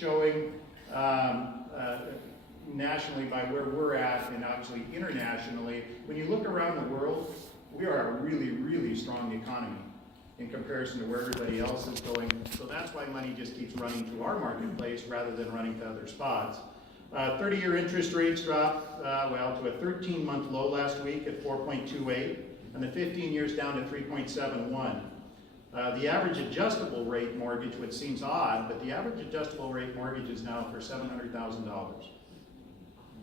showing nationally by where we're at and obviously internationally. When you look around the world, we are a really, really strong economy in comparison to where everybody else is going. So that's why money just keeps running to our marketplace rather than running to other spots. 30-year interest rates dropped, well, to a 13-month low last week at 4.28, and the 15 years down to 3.71. The average adjustable rate mortgage, which seems odd, but the average adjustable rate mortgage is now for $700,000.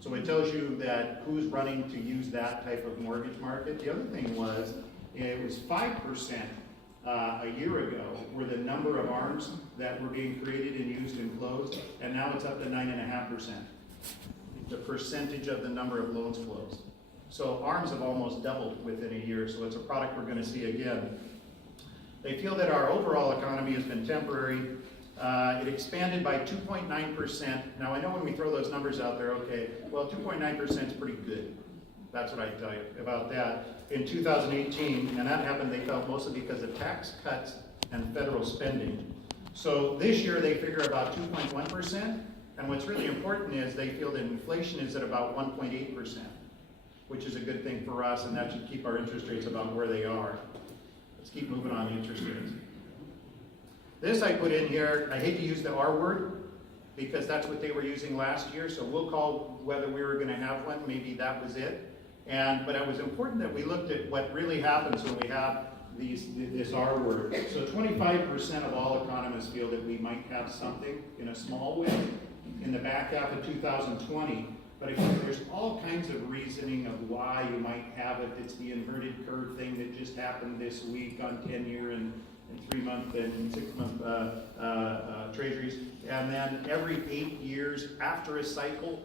So it tells you that who's running to use that type of mortgage market. The other thing was, it was 5% a year ago were the number of ARMs that were being created and used and closed, and now it's up to 9.5%. The percentage of the number of loans closed. So ARMs have almost doubled within a year, so it's a product we're going to see again. They feel that our overall economy has been temporary. It expanded by 2.9%. Now I know when we throw those numbers out there, okay, well 2.9% is pretty good. That's what I tell you about that. In 2018, and that happened, they felt mostly because of tax cuts and federal spending. So this year they figure about 2.1%, and what's really important is they feel that inflation is at about 1.8%, which is a good thing for us, and that should keep our interest rates about where they are. Let's keep moving on the interest rates. This I put in here, I hate to use the R word, because that's what they were using last year, so we'll call whether we were going to have one, maybe that was it. But it was important that we looked at what really happens when we have this R word. So 25% of all economists feel that we might have something in a small way in the back half of 2020. But again, there's all kinds of reasoning of why you might have it. It's the inverted curve thing that just happened this week on 10-year and 3-month and 6-month treasuries. And then every 8 years after a cycle,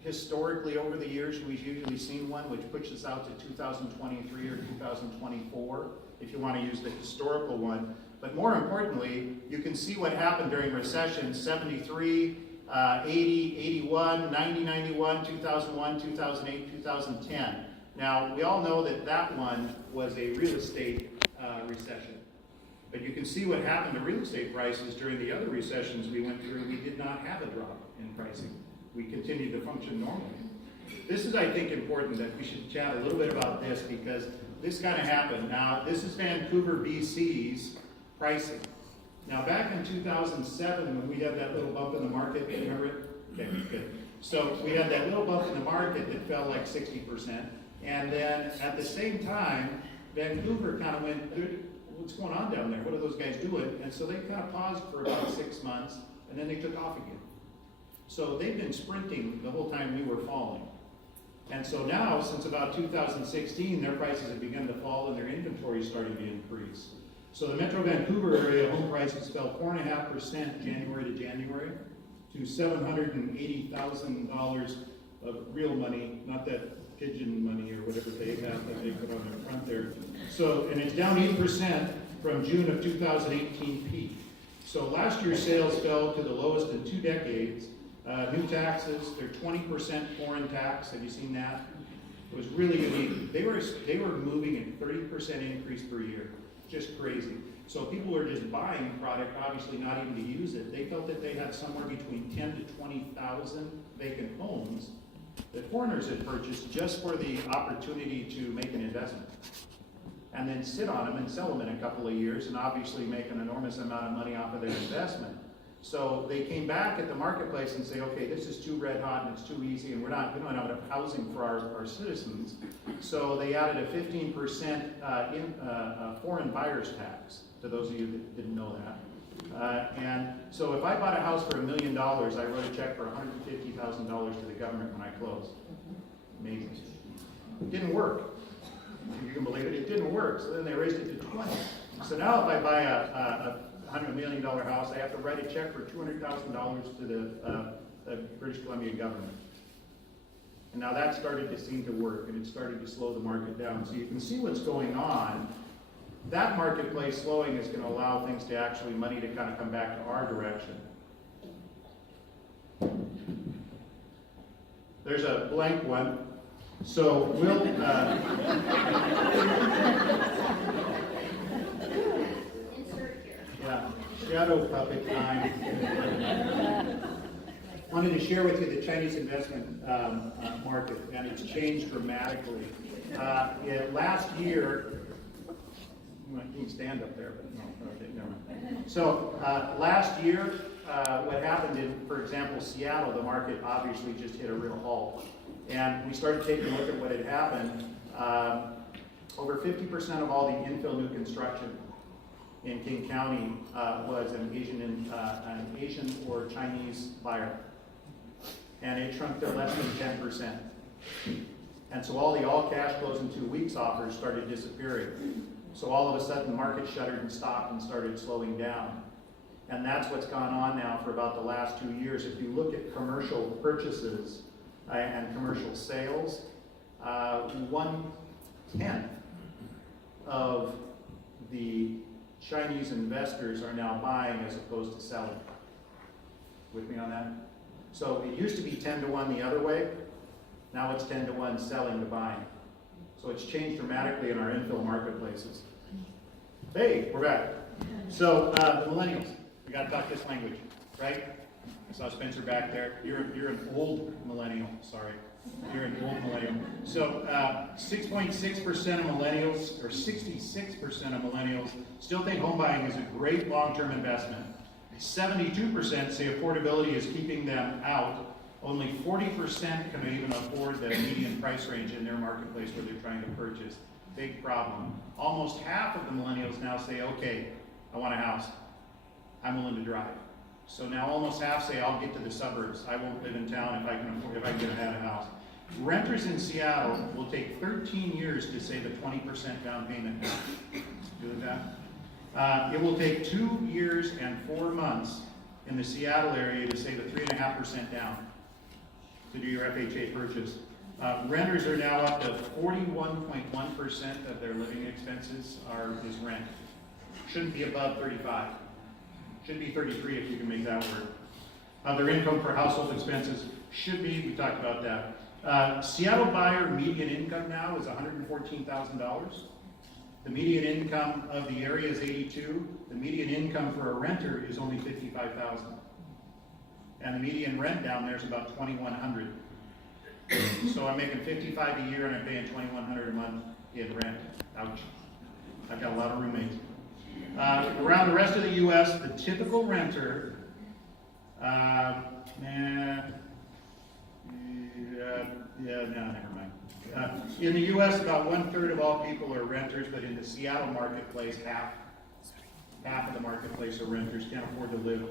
historically over the years, we've usually seen one which pushes us out to 2023 or 2024, if you want to use the historical one. But more importantly, you can see what happened during recessions, 73, 80, 81, 90, 91, 2001, 2008, 2010. Now, we all know that that one was a real estate recession. But you can see what happened to real estate prices during the other recessions we went through. We did not have a drop in pricing. We continued to function normally. This is, I think, important that we should chat a little bit about this because this kind of happened. Now, this is Vancouver, BC's pricing. Now, back in 2007, when we had that little bump in the market, remember it? Okay, good. So we had that little bump in the market that fell like 60%. And then at the same time, Vancouver kind of went, what's going on down there? What are those guys doing? And so they kind of paused for about 6 months, and then they took off again. So they've been sprinting the whole time we were falling. And so now, since about 2016, their prices have begun to fall and their inventory is starting to increase. So the Metro Vancouver area home prices fell 4.5% January to January to $780,000 of real money, not that pigeon money or whatever they have that they put on their front there. So, and it's down 8% from June of 2018 peak. So last year's sales fell to the lowest in 2 decades. New taxes, they're 20% foreign tax. Have you seen that? It was really unique. They were moving at 30% increase per year. Just crazy. So people were just buying product, obviously not even to use it. They felt that they had somewhere between 10 to 20,000 vacant homes that foreigners had purchased just for the opportunity to make an investment and then sit on them and sell them in a couple of years and obviously make an enormous amount of money off of their investment. So they came back at the marketplace and say, okay, this is too red hot and it's too easy and we don't have enough housing for our citizens. So they added a 15% foreign buyer's tax, to those of you that didn't know that. And so if I bought a house for $1 million, I wrote a check for $150,000 to the government when I closed. Amazing. It didn't work. If you can believe it, it didn't work. So then they raised it to 20. So now if I buy a $100 million house, I have to write a check for $200,000 to the British Columbia government. And now that started to seem to work, and it started to slow the market down. So you can see what's going on. That marketplace slowing is going to allow things to actually, money to kind of come back to our direction. There's a blank one. So we'll... Yeah, shadow puppet time. wanted to share with you the Chinese investment market, and it's changed dramatically. Last year, you can stand up there, but no, okay, never mind. So last year, what happened in, for example, Seattle, the market obviously just hit a real halt. And we started taking a look at what had happened. Over 50% of all the infill new construction in King County was an Asian or Chinese buyer. And it shrunk to less than 10%. And so all the all-cash close in 2 weeks offers started disappearing. So all of a sudden the market shuttered and stopped and started slowing down. And that's what's gone on now for about the last 2 years. If you look at commercial purchases and commercial sales, 1/10 of the Chinese investors are now buying as opposed to selling. With me on that? So it used to be 10-to-1 the other way. Now it's 10-to-1 selling to buying. So it's changed dramatically in our infill marketplaces. Hey, we're back. So the millennials, we got to talk this language, right? I saw Spencer back there. You're an old millennial. Sorry, you're an old millennial. So 6.6% of millennials, or 66% of millennials, still think home buying is a great long-term investment. 72% say affordability is keeping them out. Only 40% can even afford the median price range in their marketplace where they're trying to purchase. Big problem. Almost half of the millennials now say, okay, I want a house. I'm willing to drive. So now almost half say, I'll get to the suburbs. I won't live in town if I can afford, if I can get a house. Renters in Seattle will take 13 years to save a 20% down payment now. Do that. It will take 2 years and 4 months in the Seattle area to save a 3.5% down to do your FHA purchase. Renters are now up to 41.1% of their living expenses is rent. Shouldn't be above 35. Should be 33 if you can make that work. Their income for household expenses should be, we talked about that. Seattle buyer median income now is $114,000. The median income of the area is 82. The median income for a renter is only 55,000. And the median rent down there is about 2,100. So I'm making 55 a year and I'm paying 2,100 a month in rent. Ouch. I've got a lot of roommates. Around the rest of the U.S., the typical renter, never mind. In the U.S., about 1/3 of all people are renters, but in the Seattle marketplace, half of the marketplace are renters, can't afford to live.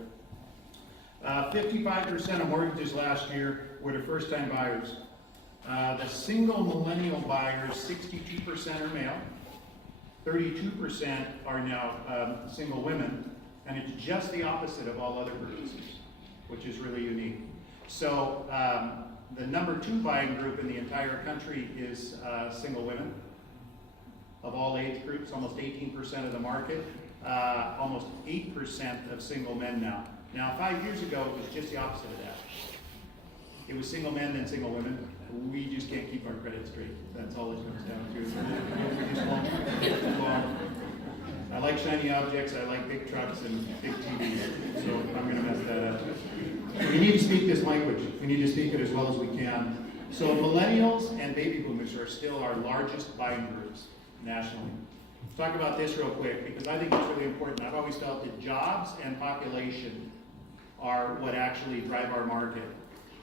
55% of mortgages last year were to first-time buyers. The single millennial buyers, 62% are male, 32% are now single women, and it's just the opposite of all other purchases, which is really unique. So the number 2 buying group in the entire country is single women of all age groups, almost 18% of the market, almost 8% of single men now. Now, 5 years ago, it was just the opposite of that. It was single men and single women. We just can't keep our credit straight. That's all it comes down to. I like shiny objects, I like big trucks and big TVs, so I'm going to mess that up. We need to speak this language. We need to speak it as well as we can. So millennials and baby boomers are still our largest buying groups nationally. Let's talk about this real quick because I think it's really important. I've always felt that jobs and population are what actually drive our market.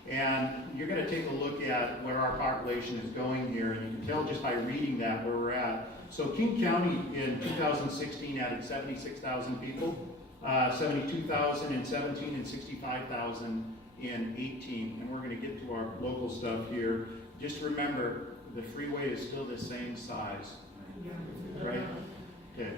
And you're going to take a look at where our population is going here, and you can tell just by reading that where we're at. So King County in 2016 added 76,000 people, 72,000 in 17, and 65,000 in 18. And we're going to get to our local stuff here. Just remember, the freeway is still the same size, right? Okay.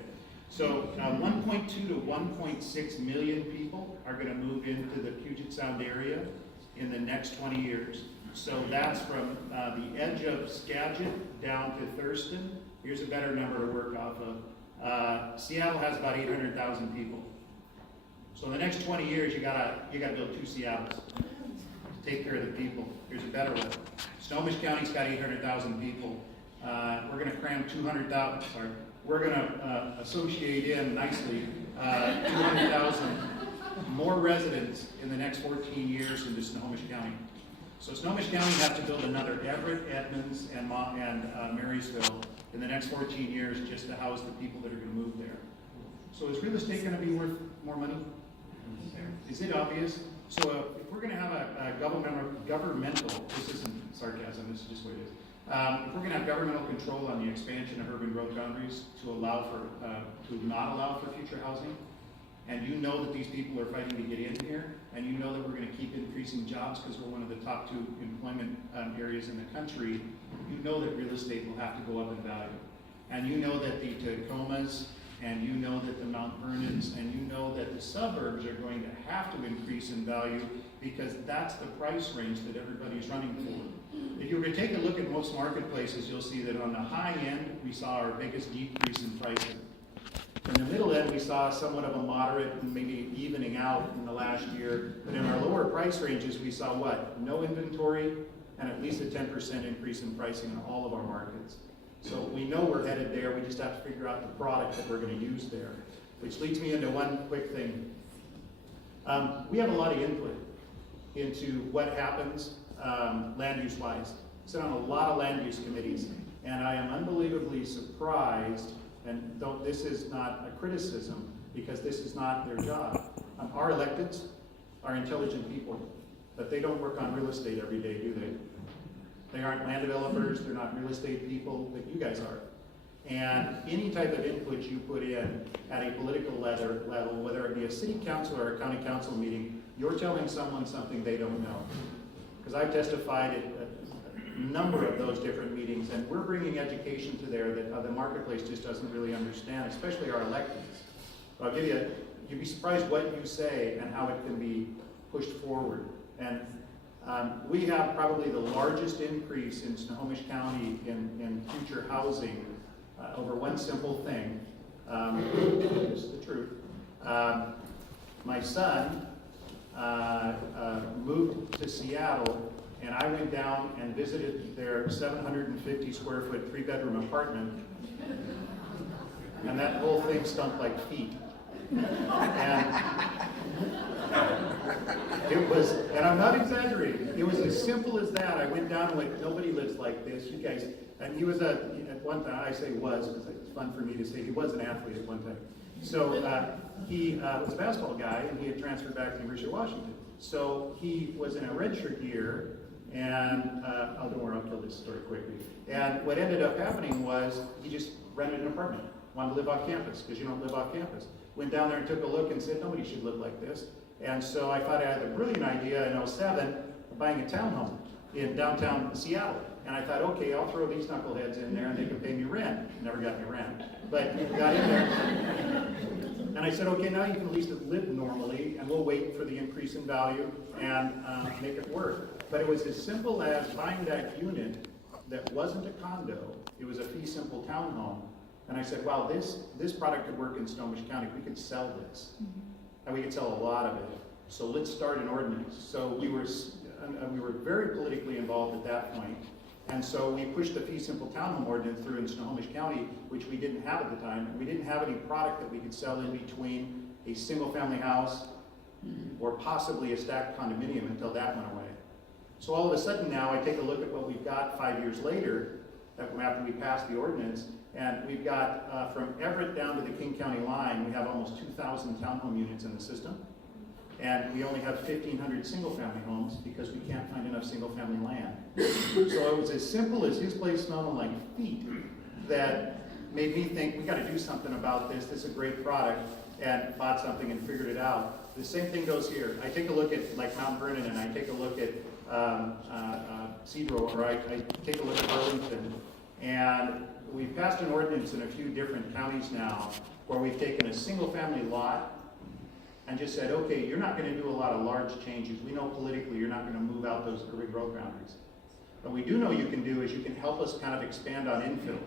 So 1.2 to 1.6 million people are going to move into the Puget Sound area in the next 20 years. So that's from the edge of Skagit down to Thurston. Here's a better number to work off of. Seattle has about 800,000 people. So in the next 20 years, you gotta build 2 Seattles to take care of the people. Here's a better one. Snohomish County's got 800,000 people. We're gonna cram 200,000, sorry. We're gonna associate in nicely 200,000 more residents in the next 14 years into Snohomish County. So Snohomish County has to build another Everett, Edmonds, and Marysville in the next 14 years just to house the people that are going to move there. So is real estate going to be worth more money? Is it obvious? So if we're going to have a governmental, this isn't sarcasm, this is just what it is. If we're going to have governmental control on the expansion of urban growth boundaries to not allow for future housing, and you know that these people are fighting to get in here, and you know that we're going to keep increasing jobs because we're one of the top 2 employment areas in the country, you know that real estate will have to go up in value. And you know that the Tacomas, and you know that the Mount Vernons, and you know that the suburbs are going to have to increase in value because that's the price range that everybody's running for. If you were to take a look at most marketplaces, you'll see that on the high end, we saw our biggest decrease in pricing. In the middle end, we saw somewhat of a moderate and maybe evening out in the last year, but in our lower price ranges, we saw what? No inventory and at least a 10% increase in pricing in all of our markets. So we know we're headed there, we just have to figure out the product that we're going to use there. Which leads me into one quick thing. We have a lot of input into what happens land use wise. I sit on a lot of land use committees, and I am unbelievably surprised, and this is not a criticism because this is not their job. Our electeds are intelligent people, but they don't work on real estate every day, do they? They aren't land developers, they're not real estate people, but you guys are. And any type of input you put in at a political level, whether it be a city council or a county council meeting, you're telling someone something they don't know. Because I've testified at a number of those different meetings, and we're bringing education to there that the marketplace just doesn't really understand, especially our electeds. So I'll give you, you'd be surprised what you say and how it can be pushed forward. And we have probably the largest increase in Snohomish County in future housing over one simple thing. This is the truth. My son moved to Seattle, and I went down and visited their 750 square foot 3-bedroom apartment, and that whole thing stunk like feet. And it was, and I'm not exaggerating, it was as simple as that. I went down and went, nobody lives like this, you guys. And he was at one time, I say was, because it's fun for me to say, he was an athlete at one time. So he was a basketball guy, and he had transferred back to the University of Washington. So he was in a redshirt year, and, oh, don't worry, I'll kill this story quickly. And what ended up happening was, he just rented an apartment, wanted to live off campus, because you don't live off campus. Went down there and took a look and said, nobody should live like this. And so I thought I had a brilliant idea in 2007 of buying a townhome in downtown Seattle. And I thought, okay, I'll throw these knuckleheads in there and they can pay me rent. Never got me rent, but got in there. And I said, okay, now you can at least live normally, and we'll wait for the increase in value and make it work. But it was as simple as buying that unit that wasn't a condo. It was a fee simple townhome. And I said, wow, this product could work in Snohomish County. We could sell this. And we could sell a lot of it. So let's start an ordinance. So we were very politically involved at that point. And so we pushed the fee simple townhome ordinance through in Snohomish County, which we didn't have at the time. We didn't have any product that we could sell in between a single family house or possibly a stacked condominium until that went away. So all of a sudden now I take a look at what we've got 5 years later, after we passed the ordinance, and we've got from Everett down to the King County line, we have almost 2,000 townhome units in the system. And we only have 1,500 single-family homes because we can't find enough single-family land. So it was as simple as his place smelling like feet that made me think, we got to do something about this. This is a great product, and bought something and figured it out. The same thing goes here. I take a look at like Mount Vernon, and I take a look at Cedro, or I take a look at Burlington, and we've passed an ordinance in a few different counties now where we've taken a single-family lot and just said, okay, you're not going to do a lot of large changes. We know politically you're not going to move out those urban growth boundaries. What we do know you can do is you can help us kind of expand on infill.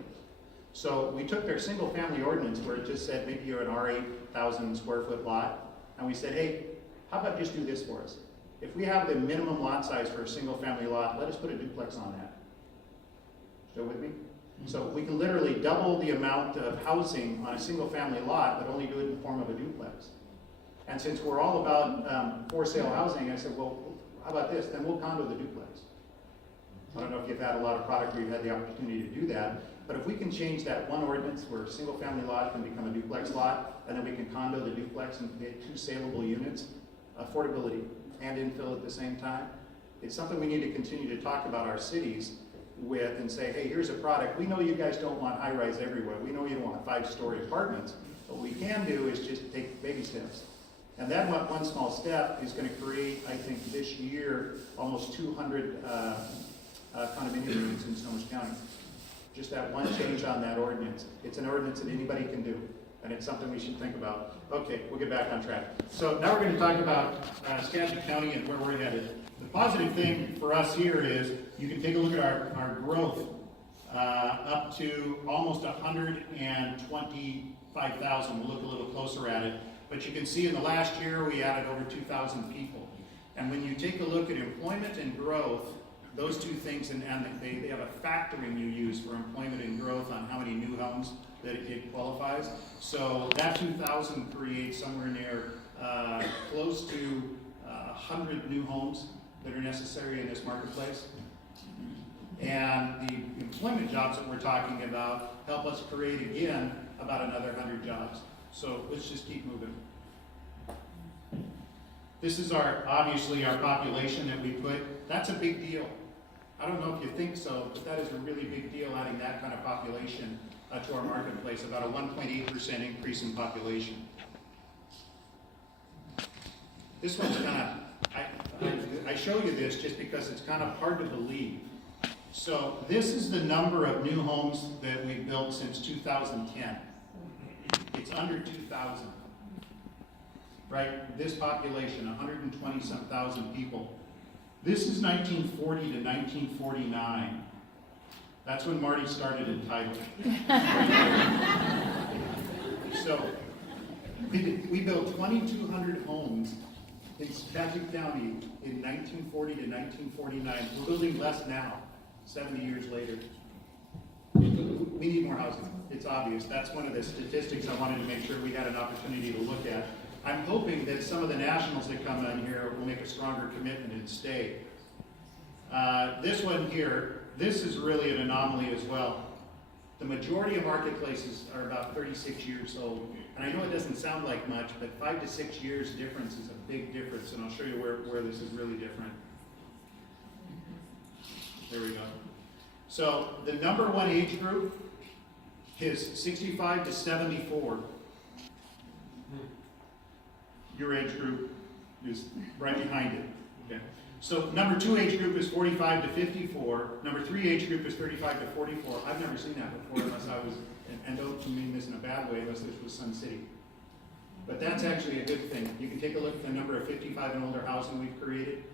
So we took their single family ordinance where it just said maybe you're an R8,000 square foot lot, and we said, hey, how about just do this for us? If we have the minimum lot size for a single family lot, let us put a duplex on that. Still with me? So we can literally double the amount of housing on a single family lot, but only do it in the form of a duplex. And since we're all about for sale housing, I said, well, how about this? Then we'll condo the duplex. I don't know if you've had a lot of product where you've had the opportunity to do that, but if we can change that one ordinance where a single family lot can become a duplex lot, and then we can condo the duplex and get 2 saleable units, affordability and infill at the same time, it's something we need to continue to talk about our cities with and say, hey, here's a product. We know you guys don't want high-rise everywhere. We know you don't want 5-story apartments. What we can do is just take baby steps. And that one small step is going to create, I think, this year, almost 200 condominium units in Snohomish County. Just that one change on that ordinance. It's an ordinance that anybody can do, and it's something we should think about. Okay, we'll get back on track. So now we're going to talk about Skagit County and where we're headed. The positive thing for us here is you can take a look at our growth up to almost 125,000. We'll look a little closer at it. But you can see in the last year we added over 2,000 people. And when you take a look at employment and growth, those two things, and they have a factoring you use for employment and growth on how many new homes that it qualifies. So that 2,000 creates somewhere near close to 100 new homes that are necessary in this marketplace. And the employment jobs that we're talking about help us create again about another 100 jobs. So let's just keep moving. This is obviously our population that we put. That's a big deal. I don't know if you think so, but that is a really big deal, adding that kind of population to our marketplace, about a 1.8% increase in population. This one's kind of, I show you this just because it's kind of hard to believe. So this is the number of new homes that we've built since 2010. It's under 2,000, right? This population, 120-some thousand people. This is 1940 to 1949. That's when Marty started entitled. So we built 2,200 homes in Skagit County in 1940 to 1949. We're building less now, 70 years later. We need more housing. It's obvious. That's one of the statistics I wanted to make sure we had an opportunity to look at. I'm hoping that some of the nationals that come in here will make a stronger commitment and stay. This one here, this is really an anomaly as well. The majority of marketplaces are about 36 years old. And I know it doesn't sound like much, but 5 to 6 years difference is a big difference. And I'll show you where this is really different. There we go. So the number one age group is 65 to 74. Your age group is right behind it. Okay. So number 2 age group is 45 to 54. Number 3 age group is 35 to 44. I've never seen that before unless I was, and don't mean this in a bad way, unless this was Sun City. But that's actually a good thing. You can take a look at the number of 55 and older housing we've created,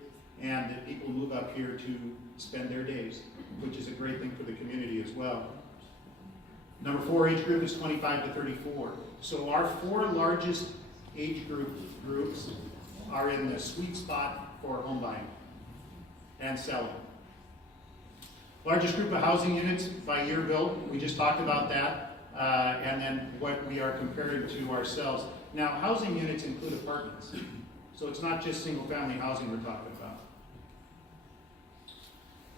and that people move up here to spend their days, which is a great thing for the community as well. Number 4 age group is 25 to 34. So our 4 largest age groups are in the sweet spot for home buying and selling. Largest group of housing units by year built, we just talked about that, and then what we are comparing to ourselves. Now, housing units include apartments, so it's not just single family housing we're talking about.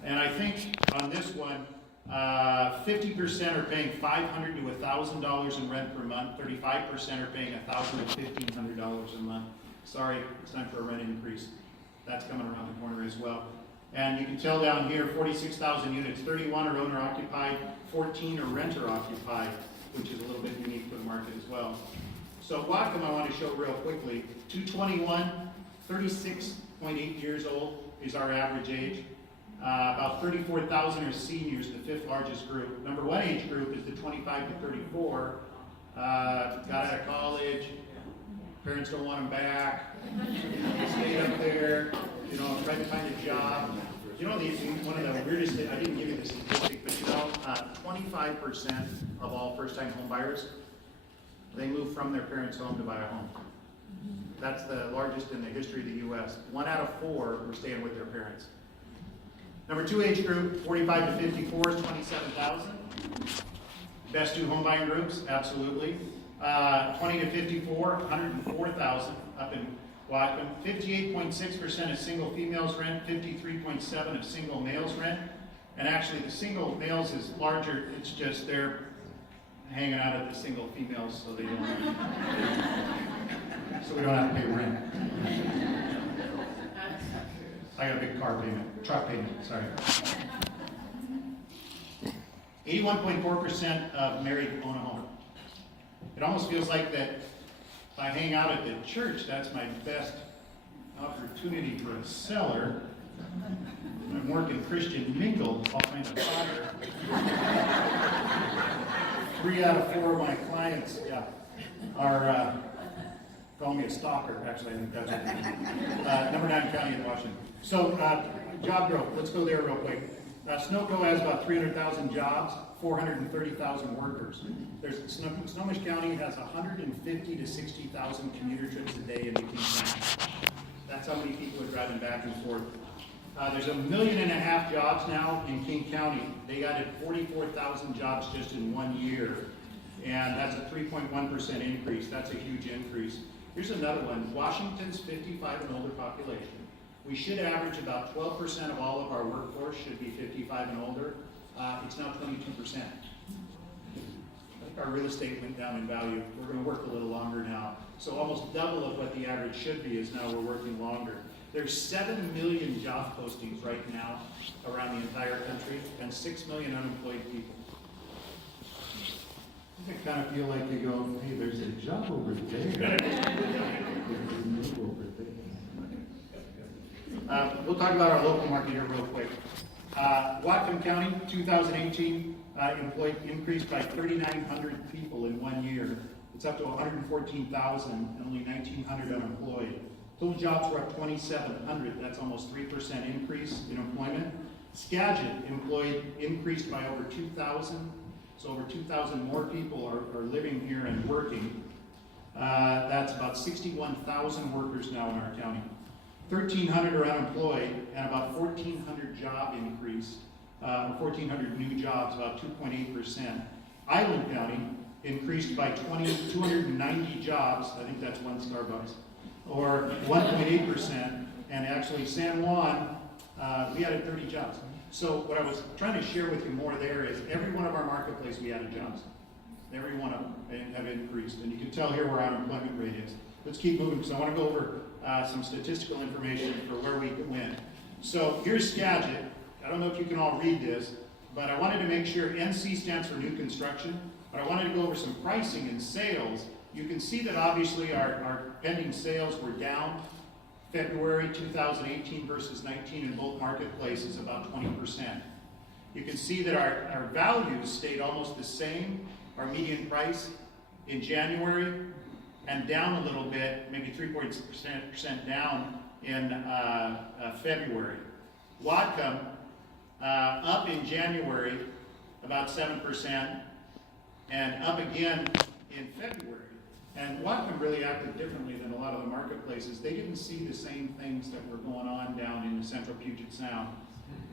And I think on this one, 50% are paying $500 to $1,000 in rent per month. 35% are paying $1,000 to $1,500 a month. Sorry, it's time for a rent increase. That's coming around the corner as well. And you can tell down here, 46,000 units. 31 are owner occupied, 14 are renter occupied, which is a little bit unique for the market as well. So Whatcom I want to show real quickly. 221, 36.8 years old is our average age. About 34,000 are seniors, the 5th largest group. Number 1 age group is the 25 to 34. Got out of college, parents don't want them back, stayed up there, tried to find a job. One of the weirdest things, I didn't give you the statistic, but 25% of all first-time home buyers, they move from their parents' home to buy a home. That's the largest in the history of the U.S. 1 out of 4 were staying with their parents. Number 2 age group, 45 to 54 is 27,000. Best 2 home buying groups, absolutely. 20 to 54, 104,000 up in Whatcom. 58.6% of single females rent, 53.7% of single males rent. And actually the single males is larger, it's just they're hanging out at the single females so they don't so we don't have to pay rent. I got a big car payment, truck payment, sorry. 81.4% of married own a home. It almost feels like that if I hang out at the church, that's my best opportunity for a seller. I'm working Christian mingle, I'll find a buyer. 3 out of 4 of my clients, are call me a stalker. Actually, I think that's what number 9 county in Washington. So, job growth. Let's go there real quick. Snoqualmie has about 300,000 jobs, 430,000 workers. Snohomish County has 150 to 60,000 commuter trips a day into King County. That's how many people are driving back and forth. There's 1.5 million jobs now in King County. They added 44,000 jobs just in 1 year, and that's a 3.1% increase. That's a huge increase. Here's another one. Washington's 55 and older population. We should average about 12% of all of our workforce should be 55 and older. It's now 22%. I think our real estate went down in value. We're going to work a little longer now. So almost double of what the average should be is now we're working longer. There's 7 million job postings right now around the entire country and 6 million unemployed people. I kind of feel like you go, hey, there's a job over there. We'll talk about our local market here real quick. Whatcom County, 2018, employed increased by 3,900 people in 1 year. It's up to 114,000 and only 1,900 unemployed. Total jobs were up 2,700. That's almost 3% increase in employment. Skagit increased by over 2,000. So over 2,000 more people are living here and working. That's about 61,000 workers now in our county. 1,300 are unemployed, and about 1,400 job increase, 1,400 new jobs, about 2.8%. Island County increased by 290 jobs, I think that's one Starbucks, or 1.8%, and actually San Juan, we added 30 jobs. So what I was trying to share with you more there is every one of our marketplace we added jobs. Every one of them have increased, and you can tell here where our unemployment rate is. Let's keep moving because I want to go over some statistical information for where we went. So here's Skagit. I don't know if you can all read this, but I wanted to make sure NC stands for new construction, but I wanted to go over some pricing and sales. You can see that obviously our pending sales were down February 2018 versus 19 in both marketplaces, about 20%. You can see that our values stayed almost the same, our median price in January, and down a little bit, maybe 3.6% down in February. Whatcom, up in January, about 7%, and up again in February. And Whatcom really acted differently than a lot of the marketplaces. They didn't see the same things that were going on down in central Puget Sound.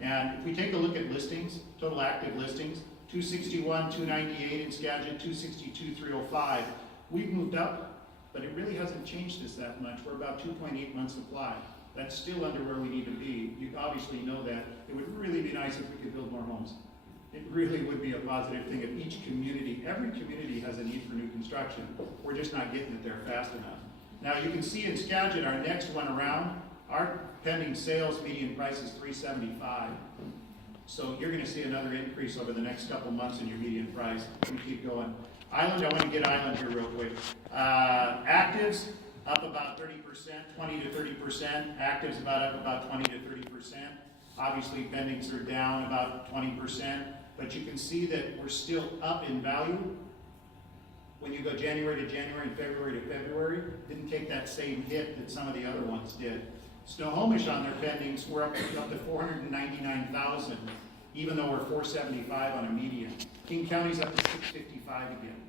And if we take a look at listings, total active listings, 261, 298 in Skagit, 262, 305. We've moved up, but it really hasn't changed us that much. We're about 2.8 months supply. That's still under where we need to be. You obviously know that. It would really be nice if we could build more homes. It really would be a positive thing if each community, every community has a need for new construction. We're just not getting it there fast enough. Now you can see in Skagit, our next one around, our pending sales median price is $375. So you're gonna see another increase over the next couple months in your median price. We keep going. Island, I want to get Island here real quick. Actives, up about 30%, 20 to 30%. Actives up about 20 to 30%. Obviously, pendings are down about 20%, but you can see that we're still up in value. When you go January to January and February to February, didn't take that same hit that some of the other ones did. Snohomish on their pendings, we're up to 499,000, even though we're 475 on a median. King County's up to 655 again.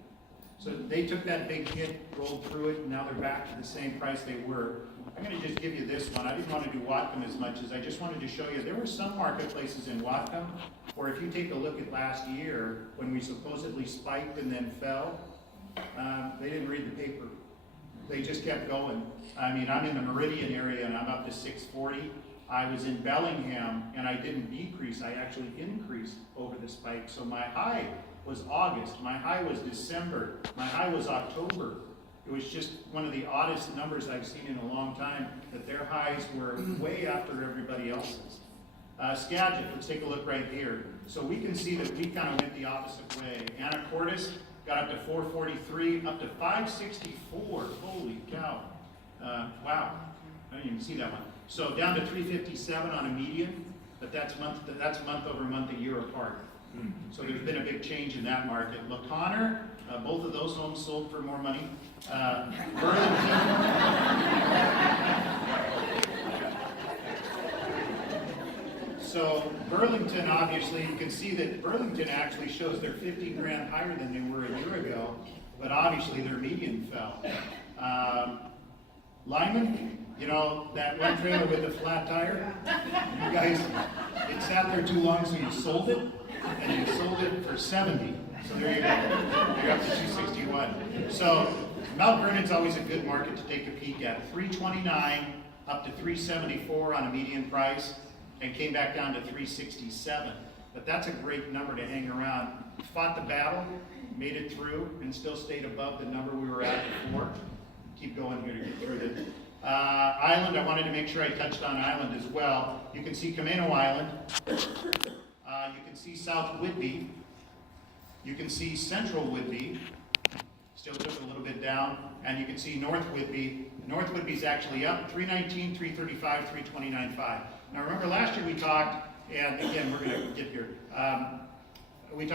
So they took that big hit, rolled through it, and now they're back to the same price they were. I'm going to just give you this one. I didn't want to do Whatcom as much as I just wanted to show you. There were some marketplaces in Whatcom where if you take a look at last year when we supposedly spiked and then fell, They didn't read the paper. They just kept going. I mean, I'm in the Meridian area and I'm up to 640. I was in Bellingham and I didn't decrease, I actually increased over the spike. So my high was August, my high was December, my high was October. It was just one of the oddest numbers I've seen in a long time, that their highs were way after everybody else's. Skagit, let's take a look right here. So we can see that we kind of went the opposite way. Anacortes got up to 443, up to 564. Holy cow. Wow, I didn't even see that one. So down to 357 on a median, but that's month over month, a year apart. So there's been a big change in that market. LaConner, both of those homes sold for more money. Burlington. So Burlington, obviously, you can see that Burlington actually shows they're 50 grand higher than they were a year ago, but obviously their median fell. Lyman, you know, that one trailer with the flat tire, you guys, it sat there too long, so you sold it, and you sold it for 70. So there you go. You're up to 261. So Mount Vernon's always a good market to take a peek at. 329 up to 374 on a median price, and came back down to 367. But that's a great number to hang around. Fought the battle, made it through, and still stayed above the number we were at before. Keep going here to get through this. Island, I wanted to make sure I touched on Island as well. You can see Camino Island. You can see South Whitby. You can see Central Whitby. Still took a little bit down. And you can see North Whitby. North Whitby's actually up, 319, 335, 329.5. Now remember last year we talked, and again we're going to get here, we talked